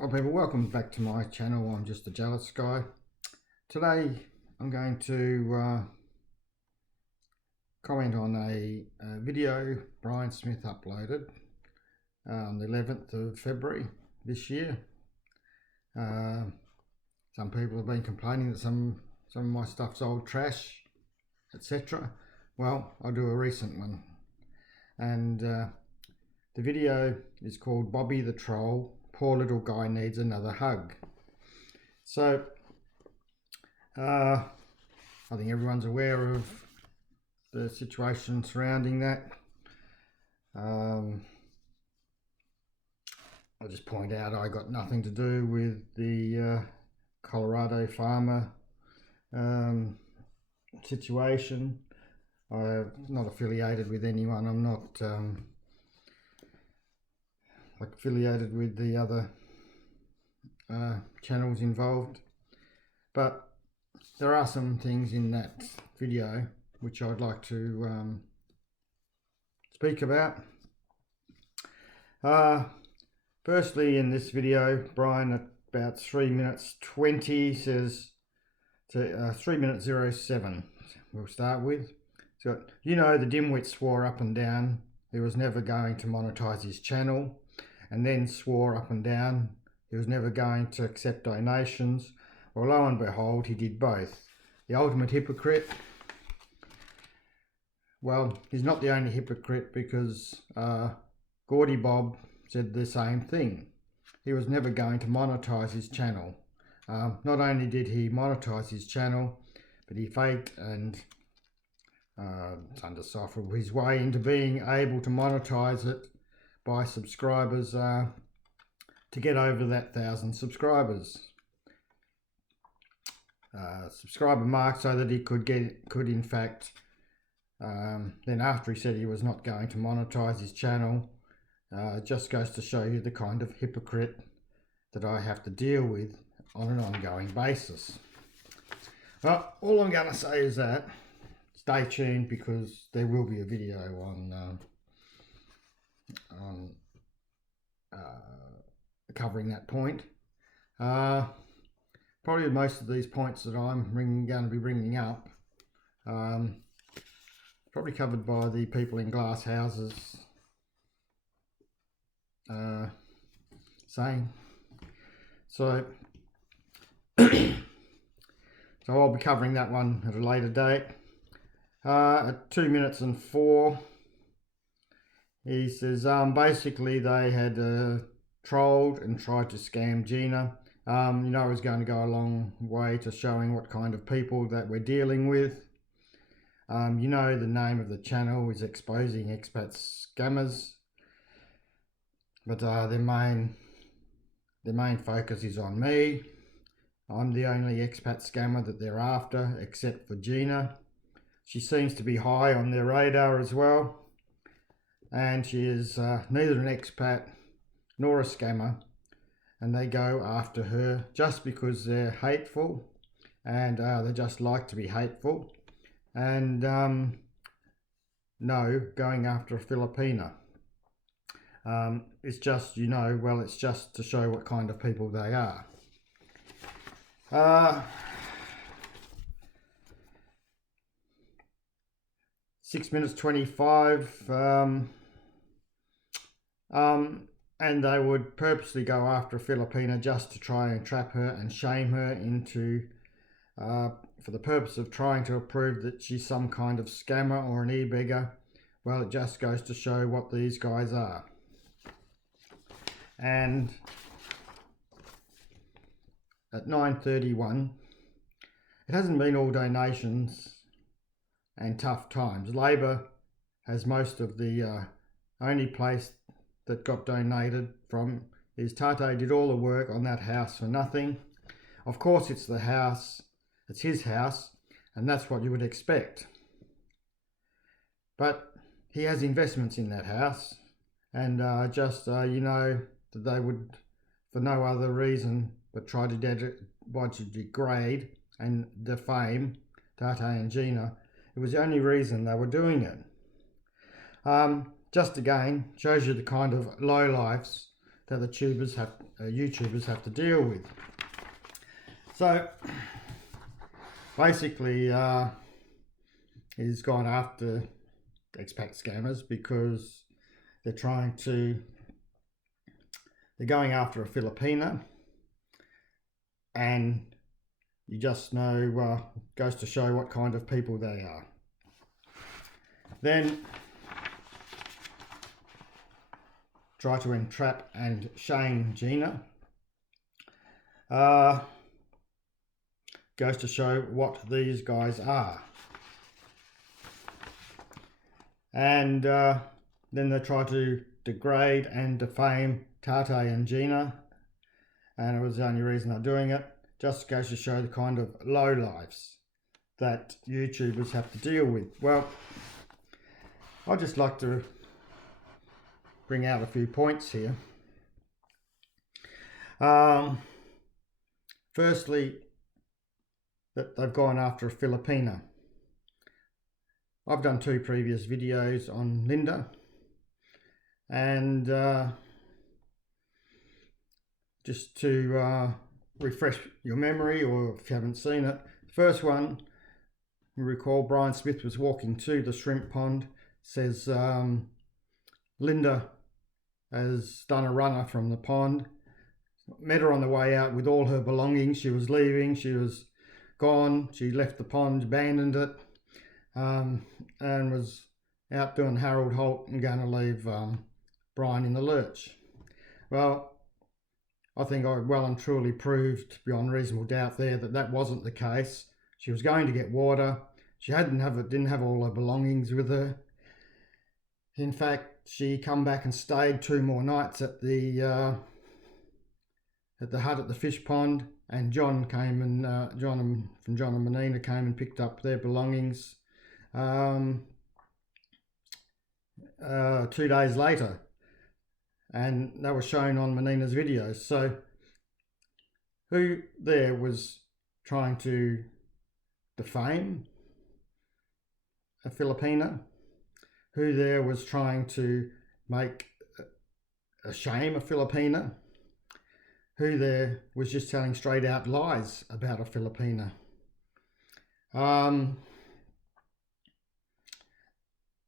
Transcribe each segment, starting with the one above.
Hi people, welcome back to my channel. I'm just a jealous guy. Today I'm going to comment on a video Brian Smith uploaded on the 11th of February this year. Some people have been complaining that some of my stuff's old trash, etc. Well, I'll do a recent one, and the video is called Bobby the Troll, Poor Little Guy Needs Another Hug. So I think everyone's aware of the situation surrounding that. I'll just point out I got nothing to do with the Colorado farmer situation. I'm not affiliated with anyone. I'm not affiliated with the other channels involved, but there are some things in that video which I'd like to speak about. Firstly, in this video, Brian at about 3 minutes 20 says to 3 minutes 07 we'll start with. So, you know, the dimwit swore up and down he was never going to monetize his channel, and then swore up and down he was never going to accept donations. Well, lo and behold, he did both. The ultimate hypocrite. Well, he's not the only hypocrite, because Gordy Bob said the same thing. He was never going to monetize his channel. Not only did he monetize his channel, but he faked and it's undecipherable his way into being able to monetize it by subscribers to get over that 1,000 subscribers. Subscriber mark, so that he could in fact then after he said he was not going to monetize his channel, just goes to show you the kind of hypocrite that I have to deal with on an ongoing basis. Well, all I'm going to say is that stay tuned, because there will be a video on covering that point. Probably most of these points that I'm going to be bringing up probably covered by the people in glass houses saying. So I'll be covering that one at a later date. At 2 minutes and 4, he says basically they had trolled and tried to scam Gina. You know, it was going to go a long way to showing what kind of people that we're dealing with. You know, the name of the channel is Exposing Expat Scammers, but their main focus is on me. I'm the only expat scammer that they're after, except for Gina. She seems to be high on their radar as well, and she is neither an expat nor a scammer, and they go after her just because they're hateful, and they just like to be hateful, and no, going after a Filipina. It's just, you know, well, it's just to show what kind of people they are. 6 minutes 25, and they would purposely go after a Filipina just to try and trap her and shame her into, for the purpose of trying to prove that she's some kind of scammer or an e-beggar. Well, it just goes to show what these guys are. And at 9:31, it hasn't been all donations and tough times. Labor has most of the only place that got donated from is Tate did all the work on that house for nothing. Of course, it's the house, it's his house, and that's what you would expect. But he has investments in that house, and you know, that they would, for no other reason but try to degrade and defame Tate and Gina. It was the only reason they were doing it. Just again shows you the kind of lowlifes that the YouTubers have to deal with. So basically, he's gone after expat scammers because they're going after a Filipina, and you just know, goes to show what kind of people they are. Then try to entrap and shame Gina. Goes to show what these guys are. And then they try to degrade and defame Tate and Gina, and it was the only reason they're doing it. Just goes to show the kind of lowlifes that YouTubers have to deal with. Well, I'd just like to bring out a few points here. Firstly, that they've gone after a Filipina. I've done 2 previous videos on Linda, and just to refresh your memory, or if you haven't seen it, the first one, you recall Brian Smith was walking to the shrimp pond, says Linda has done a runner from the pond, met her on the way out with all her belongings. She was leaving, she was gone, she left the pond, abandoned it, and was out doing Harold Holt and going to leave Brian in the lurch. Well, I think I well and truly proved beyond reasonable doubt there that that wasn't the case. She was going to get water. She didn't have all her belongings with her. In fact, she come back and stayed 2 more nights at the hut at the fish pond, and John came and John and Menina came and picked up their belongings 2 days later, and that was shown on Menina's videos. So who there was trying to defame a Filipina? Who there was trying to make a shame a Filipina? Who there was just telling straight out lies about a Filipina?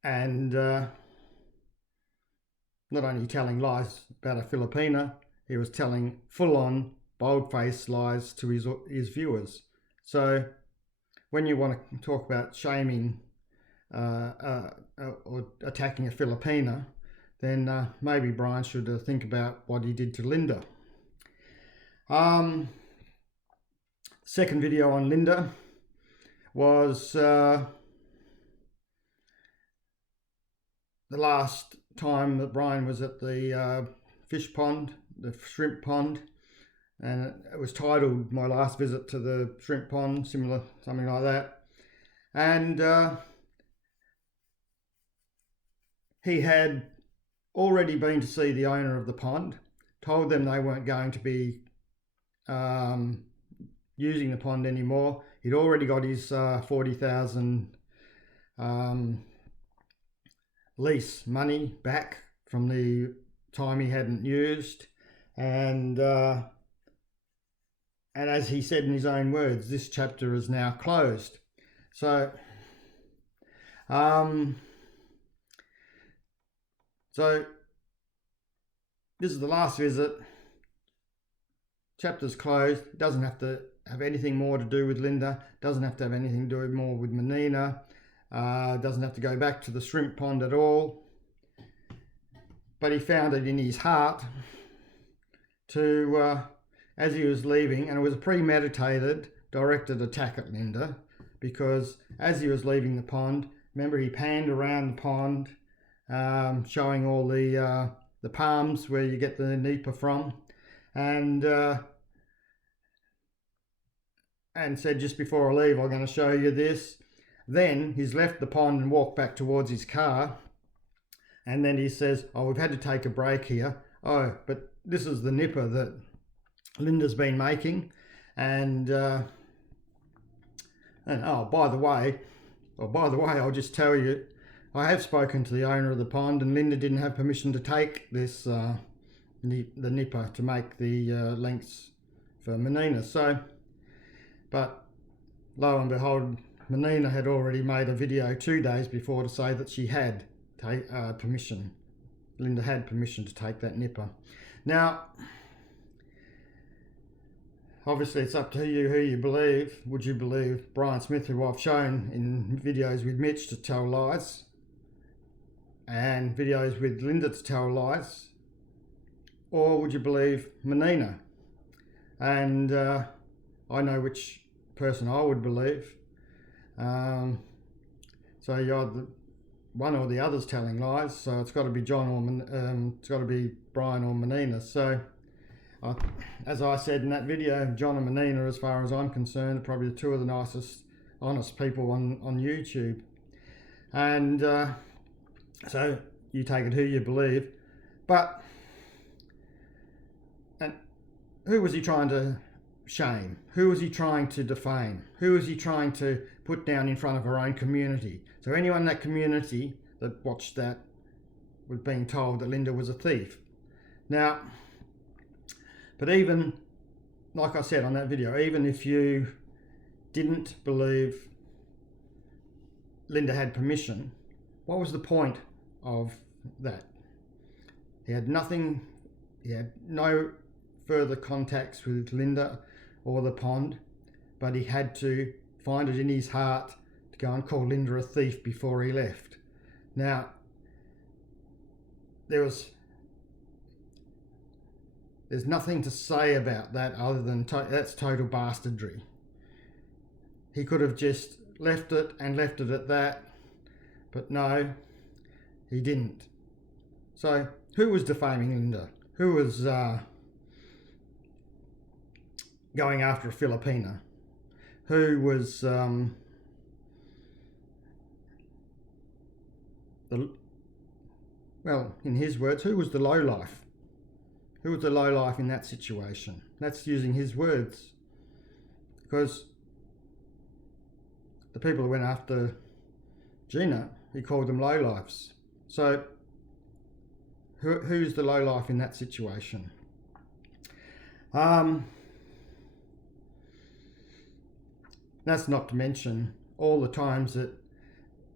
And not only telling lies about a Filipina, he was telling full-on, bold-faced lies to his viewers. So when you want to talk about shaming or attacking a Filipina, then maybe Brian should think about what he did to Linda. Second video on Linda was the last time that Brian was at the fish pond, the shrimp pond, and it was titled "My Last Visit to the Shrimp Pond," something like that. And he had already been to see the owner of the pond, told them they weren't going to be using the pond anymore. He'd already got his 40,000 lease money back from the time he hadn't used, and as he said in his own words, this chapter is now closed. So this is the last visit. Chapter's closed. Doesn't have to have anything more to do with Linda. Doesn't have to have anything to do more with Menina. Doesn't have to go back to the shrimp pond at all. But he found it in his heart to, as he was leaving, and it was a premeditated, directed attack at Linda, because as he was leaving the pond, remember he panned around the pond, showing all the palms where you get the nipa from, and said, just before I leave, I'm going to show you this. Then he's left the pond and walked back towards his car, and then he says, oh, we've had to take a break here. Oh, but this is the nipper that Linda's been making, and oh, by the way, I'll just tell you, I have spoken to the owner of the pond, and Linda didn't have permission to take this the nipper to make the lengths for Menina. So, but lo and behold, Menina had already made a video 2 days before to say that she had permission. Linda had permission to take that nipper. Now, obviously it's up to you who you believe. Would you believe Brian Smith, who I've shown in videos with Mitch to tell lies, and videos with Linda to tell lies? Or would you believe Menina? And I know which person I would believe. So you're either one or the other's telling lies. So it's got to be John or it's got to be Brian or Menina. So as I said in that video, John and Menina, as far as I'm concerned, are probably two of the nicest, honest people on YouTube. And so you take it who you believe. But and who was he trying to shame? Who was he trying to defame? Who was he trying to put down in front of her own community? So anyone in that community that watched that was being told that Linda was a thief. Now, but even, like I said on that video, even if you didn't believe Linda had permission, what was the point of that? He had nothing, he had no further contacts with Linda or the pond, but he had to find it in his heart to go and call Linda a thief before he left. Now, there's nothing to say about that other than that's total bastardry. He could have just left it and left it at that, but no, he didn't. So who was defaming Linda? Who was going after a Filipina? Who was well, in his words, who was the lowlife? Who was the lowlife in that situation? That's using his words. Because the people who went after Gina, he called them lowlifes. So who's the lowlife in that situation? That's not to mention all the times that,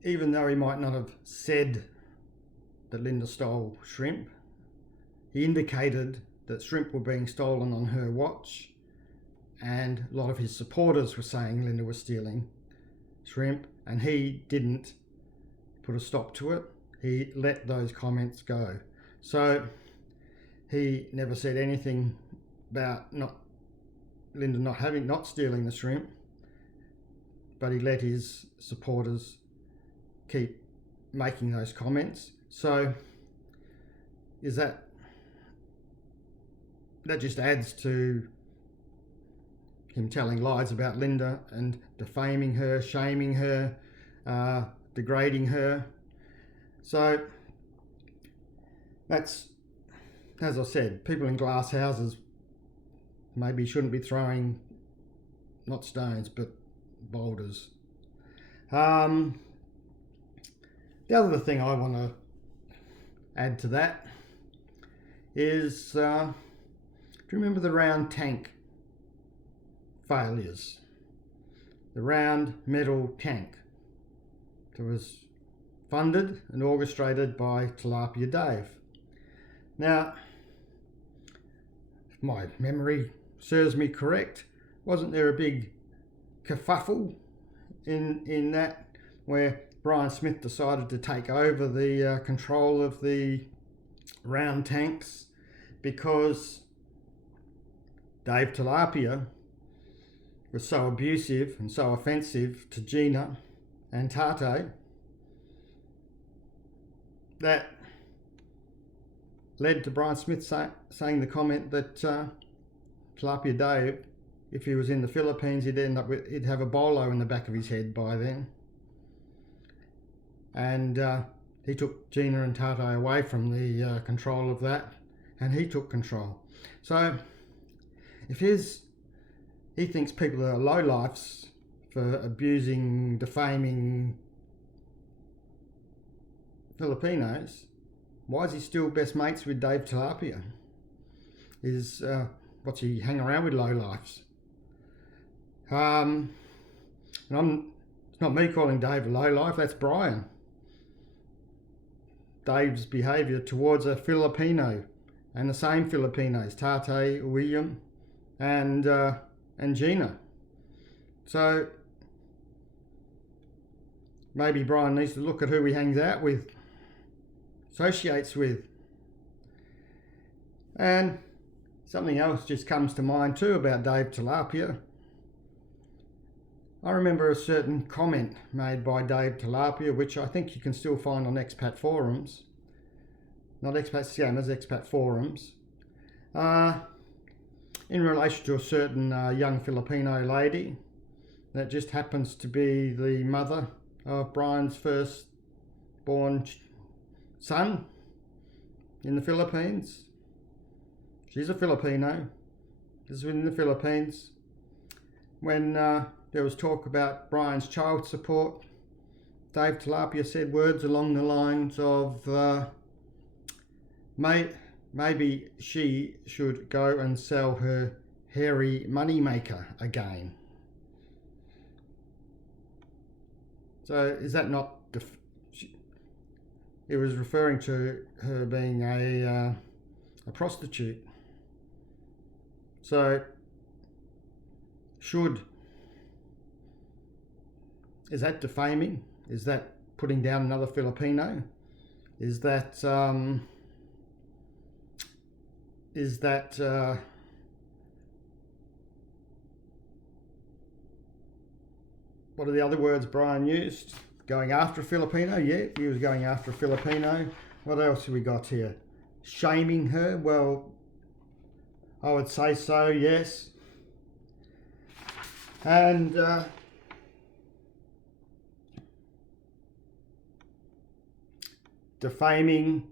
even though he might not have said that Linda stole shrimp, he indicated that shrimp were being stolen on her watch, and a lot of his supporters were saying Linda was stealing shrimp, and he didn't put a stop to it. He let those comments go. So he never said anything about Linda not stealing the shrimp, but he let his supporters keep making those comments. So that just adds to him telling lies about Linda and defaming her, shaming her, degrading her. So that's, as I said, people in glass houses maybe shouldn't be throwing not stones but boulders. The other thing I want to add to that is, do you remember the round tank failures? The round metal tank that was funded and orchestrated by Tilapia Dave. Now, if my memory serves me correct, wasn't there a big kerfuffle in that, where Brian Smith decided to take over the control of the round tanks because Dave Tilapia was so abusive and so offensive to Gina and Tate that led to Brian Smith saying the comment that Tilapia Dave, if he was in the Philippines, he'd have a bolo in the back of his head by then. And he took Gina and Tate away from the control of that, and he took control. So if he thinks people are lowlifes for abusing, defaming Filipinos, why is he still best mates with Dave Tilapia? is what's he hang around with lowlifes. And it's not me calling Dave a lowlife, that's Brian. Dave's behaviour towards a Filipino, and the same Filipinos, Tate, William, and Gina. So maybe Brian needs to look at who he hangs out with, associates with. And something else just comes to mind too about Dave Tilapia. I remember a certain comment made by Dave Tilapia, which I think you can still find on expat forums, not expat scammers, expat forums, in relation to a certain young Filipino lady that just happens to be the mother of Brian's first born son in the Philippines. She's a Filipino. This is in the Philippines. When there was talk about Brian's child support, Dave Tilapia said words along the lines of, maybe she should go and sell her hairy moneymaker again. So is that not... It was referring to her being a prostitute. So is that defaming? Is that putting down another Filipino? Is that what are the other words Brian used? Going after a Filipino? Yeah, he was going after a Filipino. What else have we got here? Shaming her? Well, I would say so, yes. And defaming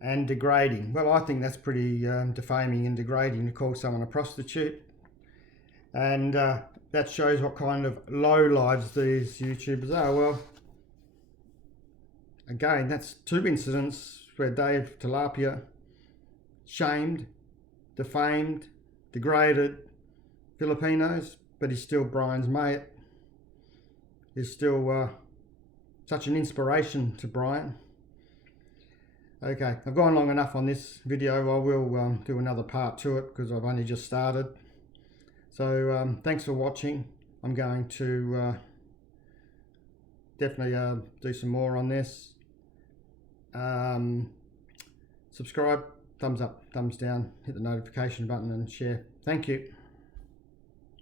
and degrading. Well, I think that's pretty defaming and degrading to call someone a prostitute. And that shows what kind of low lives these YouTubers are. Well, again, that's two incidents where Dave Tilapia shamed, defamed, degraded Filipinos, but he's still Brian's mate. He's still such an inspiration to Brian. Okay, I've gone long enough on this video. I will do another part to it because I've only just started. So thanks for watching. I'm going to definitely do some more on this. Subscribe, thumbs up, thumbs down, hit the notification button and share. Thank you.